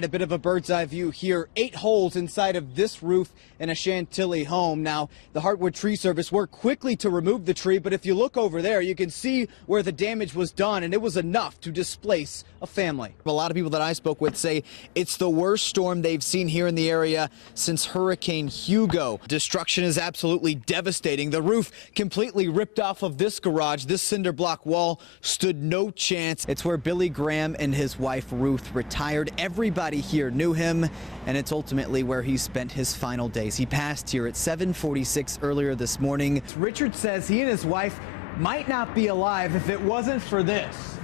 A bit of a bird's eye view here. 8 holes inside of this roof in a Chantilly home. Now, the Heartwood Tree Service worked quickly to remove the tree, but if you look over there, you can see where the damage was done, and it was enough to displace a family. A lot of people that I spoke with say it's the worst storm they've seen here in the area since Hurricane Hugo. Destruction is absolutely devastating. The roof completely ripped off of this garage. This cinder block wall stood no chance. It's where Billy Graham and his wife Ruth retired. Everybody here knew him, and it's ultimately where he spent his final days. He passed here at 7:46 earlier this morning. Richard says he and his wife might not be alive if it wasn't for this.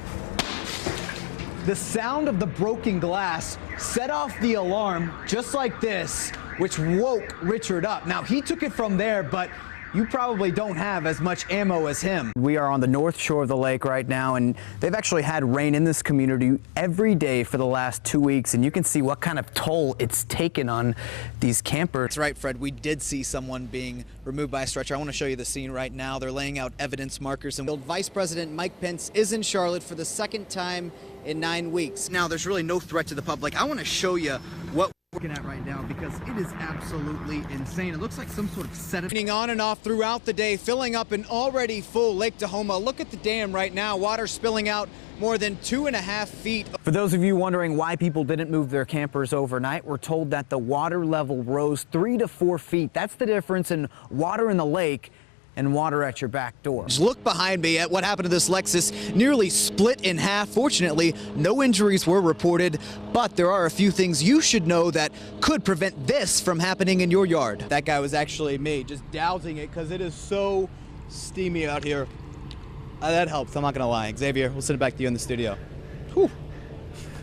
The sound of the broken glass set off the alarm just like this, which woke Richard up. Now, he took it from there, but you probably don't have as much ammo as him. We are on the north shore of the lake right now, and they've actually had rain in this community every day for the last 2 weeks, and you can see what kind of toll it's taken on these campers. That's right, Fred. We did see someone being removed by a stretcher. I want to show you the scene right now. They're laying out evidence markers, and Vice President Mike Pence is in Charlotte for the second time in 9 weeks. Now, there's really no threat to the public. I want to show you what we're looking at right now because it is absolutely insane. It looks like some sort of setup. Raining on and off throughout the day, filling up an already full Lake Tahoma. Look at the dam right now. Water spilling out more than 2.5 feet. For those of you wondering why people didn't move their campers overnight, we're told that the water level rose 3 to 4 feet. That's the difference in water in the lake and water at your back door. Just look behind me at what happened to this Lexus. Nearly split in half. Fortunately, no injuries were reported, but there are a few things you should know that could prevent this from happening in your yard. That guy was actually me, just dousing it because it is so steamy out here. That helps, I'm not gonna lie. Xavier, we'll send it back to you in the studio. Whew.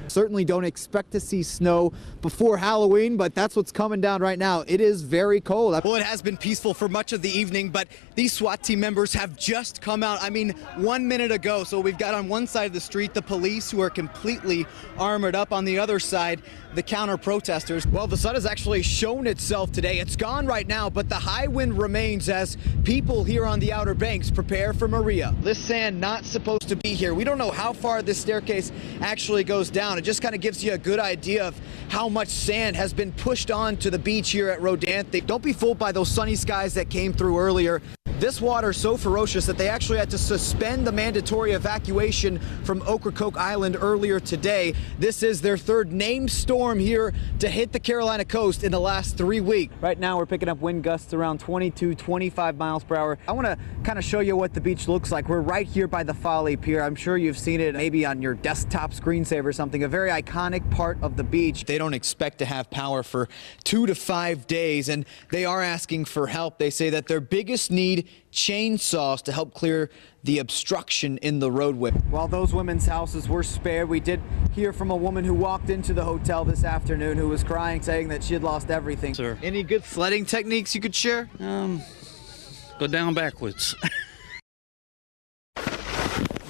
Certainly don't expect to see snow before Halloween, but that's what's coming down right now. It is very cold. Well, it has been peaceful for much of the evening, but these SWAT team members have just come out, 1 minute ago. So we've got on one side of the street the police who are completely armored up. On the other side, the counter protesters. Well, the sun has actually shown itself today. It's gone right now, but the high wind remains as people here on the Outer Banks prepare for Maria. This sand not supposed to be here. We don't know how far this staircase actually goes down. It just kind of gives you a good idea of how much sand has been pushed onto the beach here at Rodanthe. Don't be fooled by those sunny skies that came through earlier. This water is so ferocious that they actually had to suspend the mandatory evacuation from Ocracoke Island earlier today. This is their third named storm here to hit the Carolina coast in the last 3 weeks. Right now we're picking up wind gusts around 22, 25 miles per hour. I want to kind of show you what the beach looks like. We're right here by the Folly Pier. I'm sure you've seen it maybe on your desktop screensaver or something. A very iconic part of the beach. They don't expect to have power for 2 to 5 days, and they are asking for help. They say that their biggest need, chainsaws to help clear the obstruction in the roadway. While those women's houses were spared, we did hear from a woman who walked into the hotel this afternoon who was crying, saying that she had lost everything. Sir. Any good sledding techniques you could share? Go down backwards.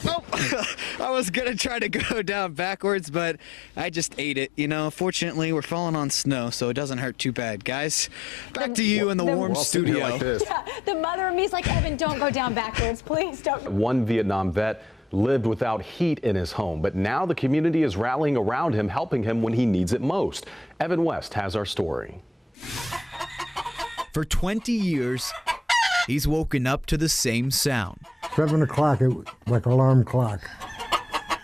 Oh, I was gonna try to go down backwards, but I just ate it. Fortunately, we're falling on snow, so it doesn't hurt too bad. Guys, back to you in the warm studio. Like this. Yeah, the mother of me is like, Evan, don't go down backwards, please don't. One Vietnam vet lived without heat in his home, but now the community is rallying around him, helping him when he needs it most. Evan West has our story. For 20 years, he's woken up to the same sound. 7 o'clock, like alarm clock.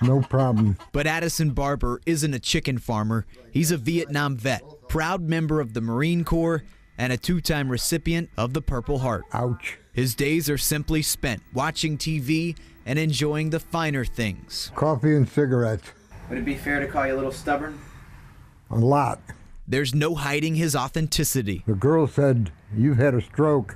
No problem. But Addison Barber isn't a chicken farmer. He's a Vietnam vet, proud member of the Marine Corps, and a 2-time recipient of the Purple Heart. Ouch. His days are simply spent watching TV and enjoying the finer things. Coffee and cigarettes. Would it be fair to call you a little stubborn? A lot. There's no hiding his authenticity. The girl said, "You've had a stroke."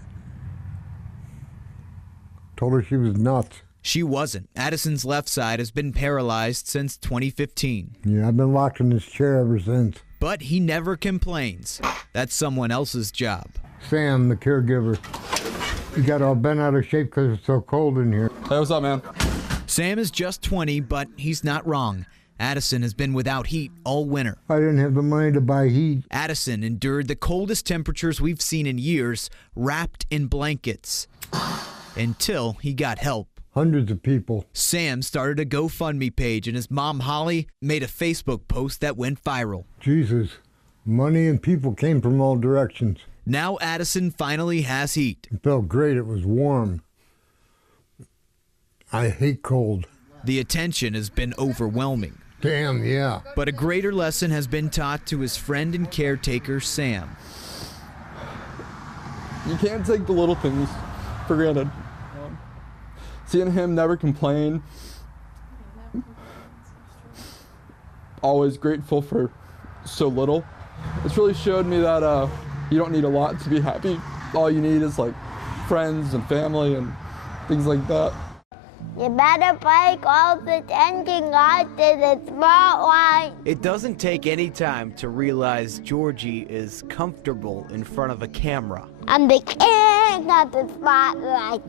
Told her she was nuts. She wasn't. Addison's left side has been paralyzed since 2015. Yeah, I've been locked in this chair ever since. But he never complains. That's someone else's job. Sam, the caregiver, he got all bent out of shape because it's so cold in here. Hey, what's up, man? Sam is just 20, but he's not wrong. Addison has been without heat all winter. I didn't have the money to buy heat. Addison endured the coldest temperatures we've seen in years, wrapped in blankets, until he got help. hundreds of people. Sam started a GoFundMe page, and his mom, Holly, made a Facebook post that went viral. Jesus, money and people came from all directions. Now Addison finally has heat. It felt great. It was warm. I hate cold. The attention has been overwhelming. Damn, yeah. But a greater lesson has been taught to his friend and caretaker, Sam. You can't take the little things for granted. Seeing him never complain, always grateful for so little. It's really showed me that you don't need a lot to be happy. All you need is like friends and family and things like that. You better break all the attention out to the spotlight. It doesn't take any time to realize Georgie is comfortable in front of a camera. I'm the king of the spotlight.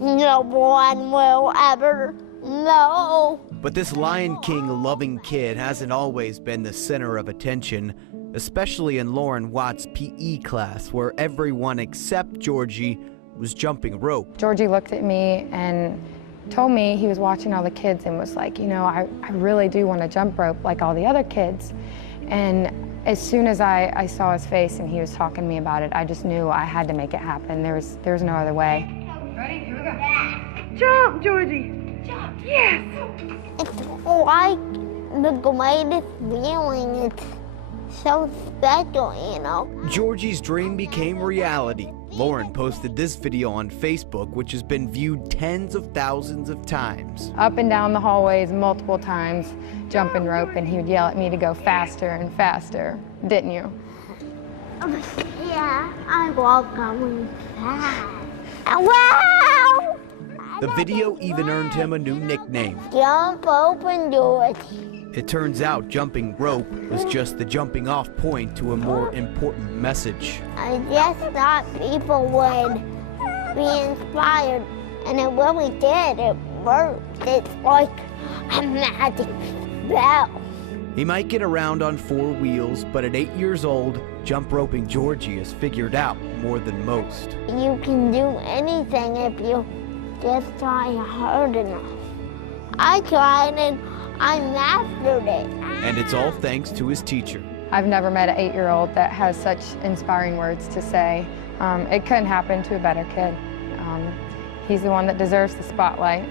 No one will ever know. But this Lion King-loving kid hasn't always been the center of attention, especially in Lauren Watt's PE class, where everyone except Georgie was jumping rope. Georgie looked at me and told me he was watching all the kids and was like, you know, I really do want to jump rope like all the other kids. And as soon as I saw his face and he was talking to me about it, I just knew I had to make it happen. There was no other way. Ready? Here we go. Jump, Georgie. Jump. Yes. It's like the greatest feeling. It's so special, you know. Georgie's dream became reality. Lauren posted this video on Facebook, which has been viewed tens of thousands of times. Up and down the hallways multiple times, jumping rope, and he would yell at me to go faster and faster, didn't you? Yeah, I was going fast. Wow! The video even earned him a new nickname. Jump open, Georgie. It turns out jumping rope was just the jumping off point to a more important message. I just thought people would be inspired, and it really did. It worked. It's like a magic spell. He might get around on 4 wheels, but at 8 years old, jump roping Georgie has figured out more than most. You can do anything if you just try hard enough. I tried and I mastered it. And it's all thanks to his teacher. I've never met an 8-year-old that has such inspiring words to say. It couldn't happen to a better kid. He's the one that deserves the spotlight.